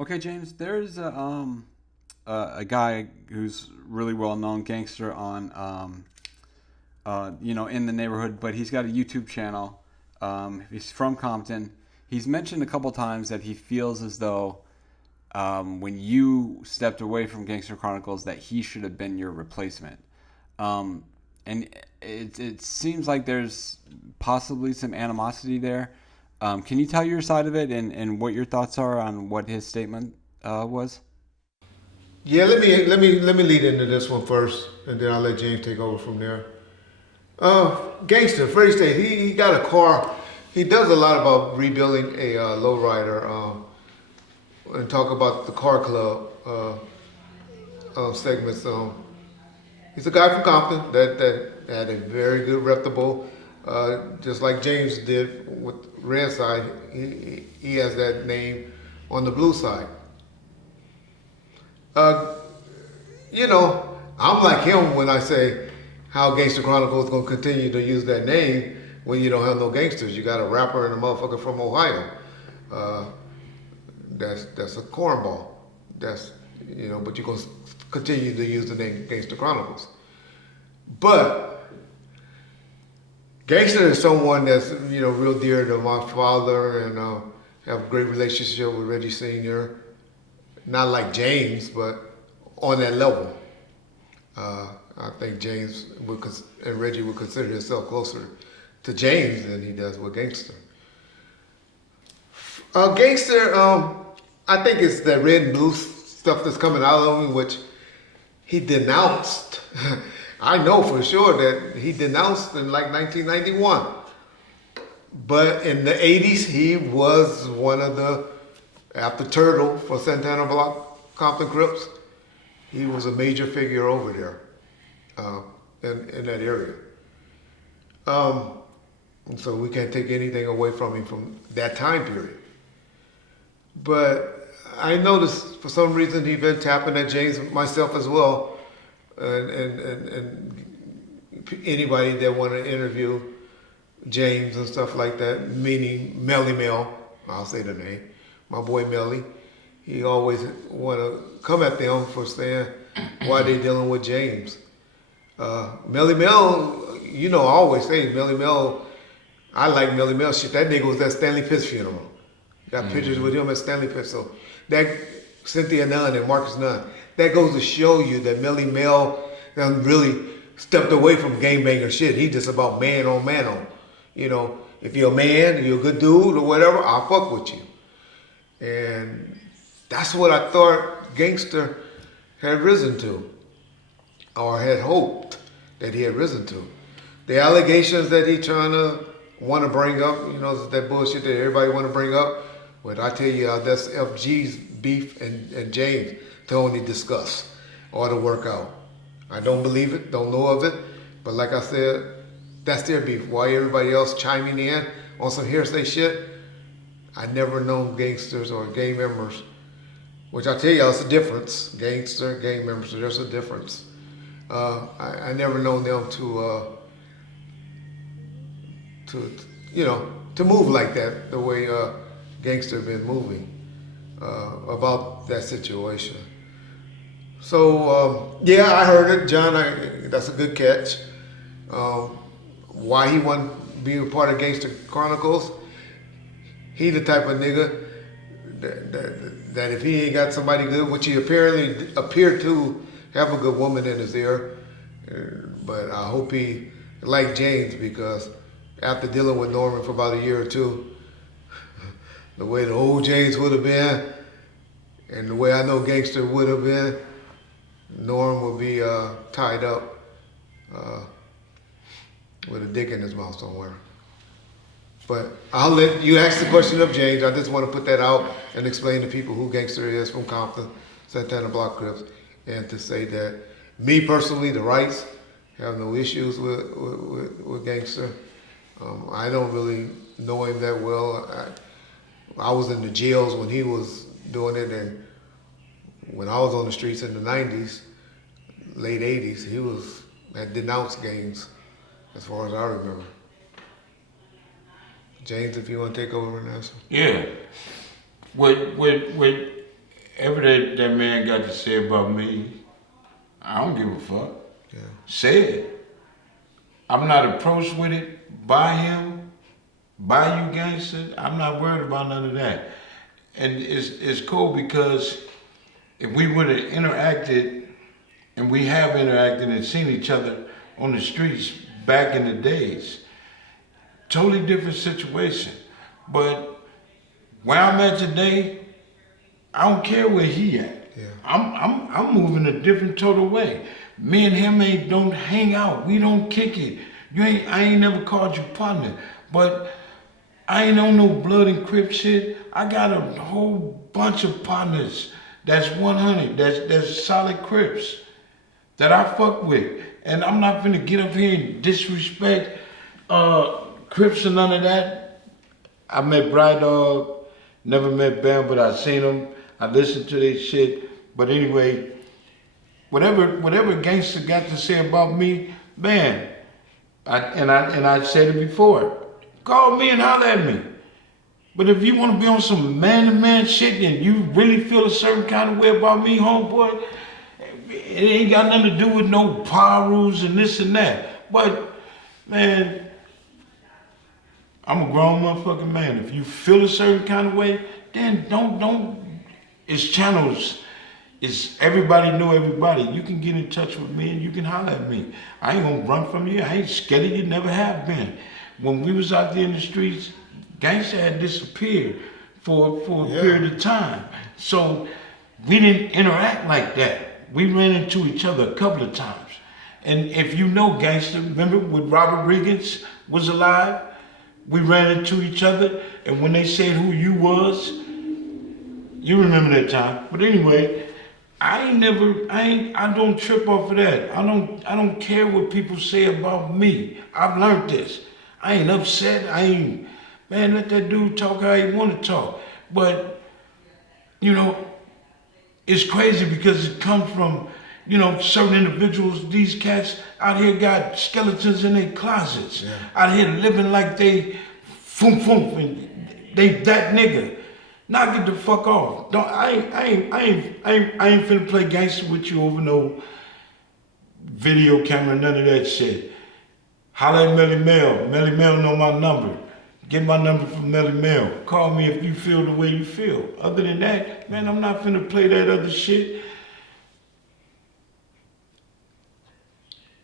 Okay, James, there's a guy who's really well known gangster on in the neighborhood, but he's got a YouTube channel. He's from Compton. He's mentioned a couple times that he feels as though when you stepped away from Gangster Chronicles, that he should have been your replacement. Um, and it seems like there's possibly some animosity there. Can you tell your side of it and what your thoughts are on what his statement was? Yeah, let me lead into this one first, and then I'll let James take over from there. Gangster, Freddie State, he got a car. He does a lot about rebuilding a lowrider, and talk about the car club segments. He's a guy from Compton that had a very good reputable, just like James did with Red Side. He has that name on the blue side. Uh, you know, I'm like him when I say how Gangster Chronicles going to continue to use that name when you don't have no gangsters. You got a rapper and a motherfucker from Ohio. Uh, that's a cornball. That's but you're going to continue to use the name Gangster Chronicles. But Gangster is someone that's real dear to my father, and have a great relationship with Reggie Senior. Not like James, but on that level. I think James and Reggie would consider himself closer to James than he does with Gangster. Gangster, I think it's that red and blue stuff that's coming out of him, which he denounced. I know for sure that he denounced in like 1991. But in the 80s, he was one of the, after Turtle for Santana Block Compton Crips, he was a major figure over there in that area. And so we can't take anything away from him from that time period. But I noticed for some reason he's been tapping at James, myself as well, and anybody that want to interview James and stuff like that, meaning Melly Mel, I'll say the name, my boy Melly. He always want to come at them for saying why they dealing with James. Melly Mel, I always say Melly Mel, I like Melly Mel shit. That nigga was at Stanley Pitt's funeral. Got pictures with him at Stanley Pitt. So that Cynthia Nunn and Marcus Nunn, that goes to show you that Melly Mel really stepped away from gangbanger shit. He just about man on man on. If you're a man, you're a good dude or whatever, I'll fuck with you. And that's what I thought Gangster had risen to, or had hoped that he had risen to. The allegations that he trying to want to bring up, that bullshit that everybody want to bring up. But I tell you, that's FG's beef and James to only discuss or to work out. I don't believe it, don't know of it, but like I said, that's their beef. Why everybody else chiming in on some hearsay shit? I never known gangsters or gang members, which I tell you, it's a difference. Gangster, gang members, there's a difference. I never known them to move like that, the way Gangster been moving about that situation. So yeah, I heard it, John. That's a good catch. Why he wasn't being a part of Gangster Chronicles? He the type of nigga that if he ain't got somebody good, which he apparently appeared to have a good woman in his ear, but I hope he like James, because after dealing with Norman for about a year or two, the way the old James would have been, and the way I know Gangster would have been, Norm would be tied up with a dick in his mouth somewhere. But I'll let you ask the question of James. I just want to put that out and explain to people who Gangster is from Compton, Santana Block Crips, and to say that me personally, the Wrights, have no issues with Gangster. I don't really know him that well. I was in the jails when he was doing it, and when I was on the streets in the 90s, late 80s, he had denounced gangs, as far as I remember. James, if you want to take over and answer. Yeah. What Everything that man got to say about me, I don't give a fuck. Yeah. Say it. I'm not approached with it by him, by you gangsters. I'm not worried about none of that. And it's cool because if we would have interacted, and we have interacted and seen each other on the streets back in the days, totally different situation. But where I'm at today, I don't care where he at. Yeah. I'm moving a different total way. Me and him don't hang out. We don't kick it. I ain't never called you partner. But I ain't on no blood and crip shit. I got a whole bunch of partners that's 100, that's solid crips that I fuck with. And I'm not finna get up here and disrespect crips or none of that. I met Bright Dog, never met Bam, but I seen them. I listened to their shit. But anyway, whatever Gangster got to say about me, man, I said it before. Call me and holler at me. But if you want to be on some man-to-man shit and you really feel a certain kind of way about me, homeboy, it ain't got nothing to do with no power rules and this and that. But, man, I'm a grown motherfucking man. If you feel a certain kind of way, then don't. It's channels. It's everybody know everybody. You can get in touch with me and you can holler at me. I ain't gonna run from you. I ain't scared of you, never have been. When we was out there in the streets, Gangster had disappeared for a period of time. So we didn't interact like that. We ran into each other a couple of times. And if you know Gangster, remember when Robert Riggins was alive? We ran into each other, and when they said who you was, you remember that time. But anyway, I don't trip off of that. I don't care what people say about me. I've learned this. I ain't upset. Man, let that dude talk how he want to talk. But, it's crazy because it comes from, certain individuals. These cats out here got skeletons in their closets. Yeah. Out here living like they and they that nigga. Knock it the fuck off. I ain't finna play gangster with you over no video camera, none of that shit. Holla at Melly Mel. Melly Mel know my number. Get my number from Melly Mel. Call me if you feel the way you feel. Other than that, man, I'm not finna play that other shit.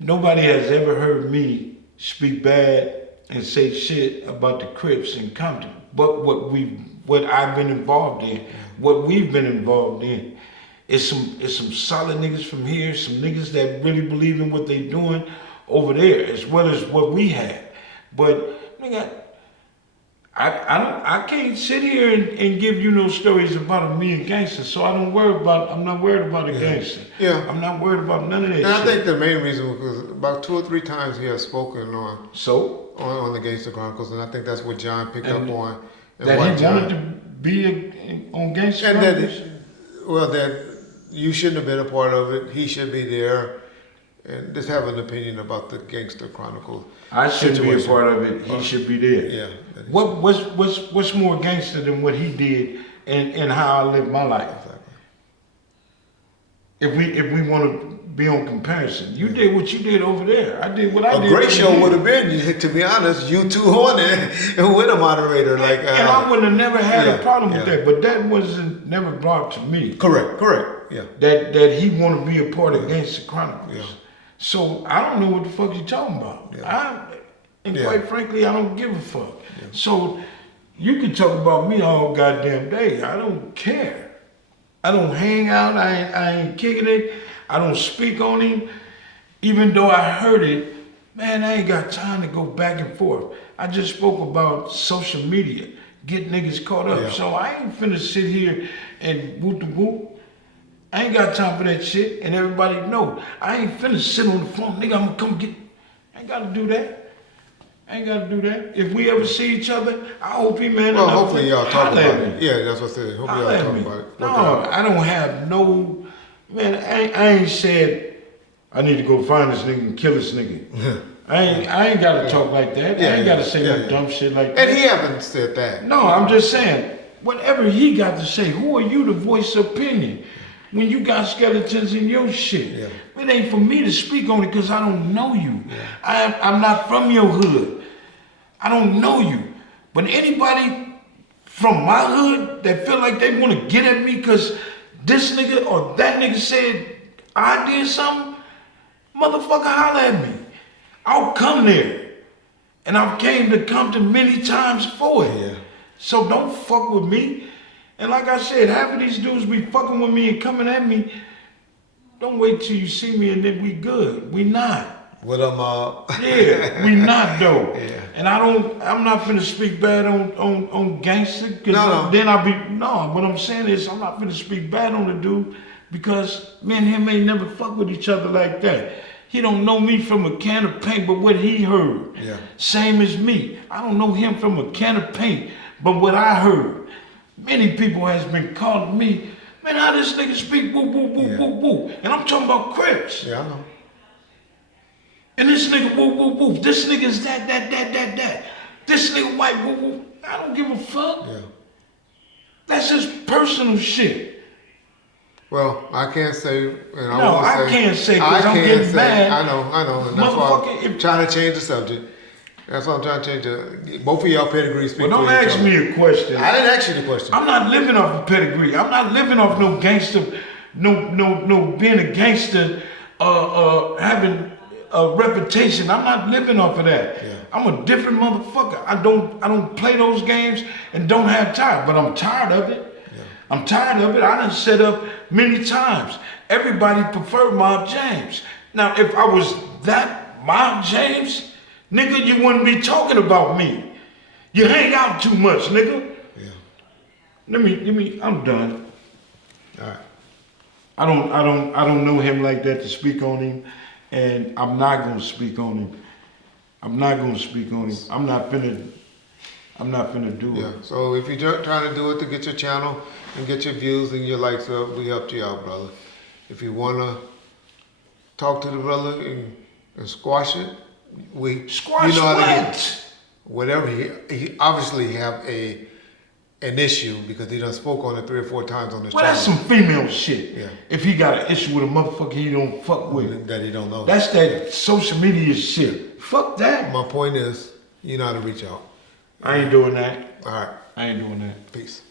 Nobody has ever heard me speak bad and say shit about the Crips in Compton. But what I've been involved in, what we've been involved in, is some solid niggas from here, some niggas that really believe in what they doing over there, as well as what we have. But nigga, I can't sit here and give you no stories about me and Gangster, so I'm not worried about a gangster. Yeah. I'm not worried about none of that and shit. I think the main reason was about 2 or 3 times he has spoken on the Gangster Chronicles, and I think that's what John picked up on. And that he John wanted to be on Gangster and Chronicles? that you shouldn't have been a part of it. He should be there. And just have an opinion about the Gangster Chronicles. I shouldn't be a part of it. He should be there. Yeah. What's more gangster than what he did and how I live my life? Exactly. If we want to be on comparison, you did what you did over there. I did what I did. A great show would have been, to be honest, you two on it and with a moderator like. And I would have never had a problem with that, but that wasn't never brought to me. Correct. Yeah. That he want to be a part of Gangster Chronicles. Yeah. So I don't know what the fuck you talking about. Yeah. Quite frankly, I don't give a fuck. Yeah. So you can talk about me all goddamn day. I don't care. I don't hang out. I ain't kicking it. I don't speak on him. Even though I heard it, man, I ain't got time to go back and forth. I just spoke about social media, get niggas caught up. Yeah. So I ain't finna sit here and whoop the whoop. I ain't got time for that shit, and everybody know. I ain't finna sit on the phone, nigga, I'm gonna come get. I ain't gotta do that. If we ever see each other, I hope he man. Well, hopefully y'all talk about it. Yeah, that's what I said. Hopefully y'all talk about it. No, I don't have no, man, I ain't said, I need to go find this nigga and kill this nigga. I ain't gotta talk like that. I ain't gotta say no dumb shit like that. And he haven't said that. No, I'm just saying, whatever he got to say, who are you to voice opinion? When you got skeletons in your shit. Yeah. It ain't for me to speak on it because I don't know you. Yeah. I'm not from your hood. I don't know you. But anybody from my hood that feel like they want to get at me because this nigga or that nigga said I did something, motherfucker, holler at me. I'll come there. And I've came to Compton many times for it. Yeah. So don't fuck with me. And like I said, half of these dudes be fucking with me and coming at me. Don't wait till you see me and then we good. We not. What Yeah, we not though. Yeah. And I'm not finna speak bad on Gangster. No. Then what I'm saying is I'm not finna speak bad on the dude because me and him ain't never fuck with each other like that. He don't know me from a can of paint, but what he heard. Yeah. Same as me. I don't know him from a can of paint, but what I heard. Many people has been calling me, man, how this nigga speak, woo, woo, woo, woo, woo. And I'm talking about Crips. Yeah, I know. And this nigga, woo, woo, woo. This nigga is that. This nigga white, woo, woo. I don't give a fuck. Yeah. That's just personal shit. Well, I can't say, and I can't say because I'm getting mad. I know. And that's why I'm trying to change the subject. That's why I'm trying to change both of y'all pedigree speak. Well, don't ask me a question. I didn't ask you the question. I'm not living off a pedigree. I'm not living off no gangster, no being a gangster, having a reputation. I'm not living off of that. Yeah. I'm a different motherfucker. I don't play those games and don't have time, but I'm tired of it. Yeah. I'm tired of it. I done set up many times. Everybody preferred Mob James. Now, if I was that Mob James, nigga, you wouldn't be talking about me. You hang out too much, nigga. Yeah. Let me, I'm done. All right. I don't know him like that to speak on him, and I'm not gonna speak on him. I'm not finna do it. Yeah, so if you're trying to do it to get your channel and get your views and your likes up, we helped you out, brother. If you wanna talk to the brother and squash it, squash what? Whatever he obviously have an issue because he done spoke on it 3 or 4 times on this channel. That's some female shit. Yeah. If he got an issue with a motherfucker he don't fuck with. That he don't know. That's that social media shit. Fuck that. My point is, you know how to reach out. I ain't doing that. All right. I ain't doing that. Peace.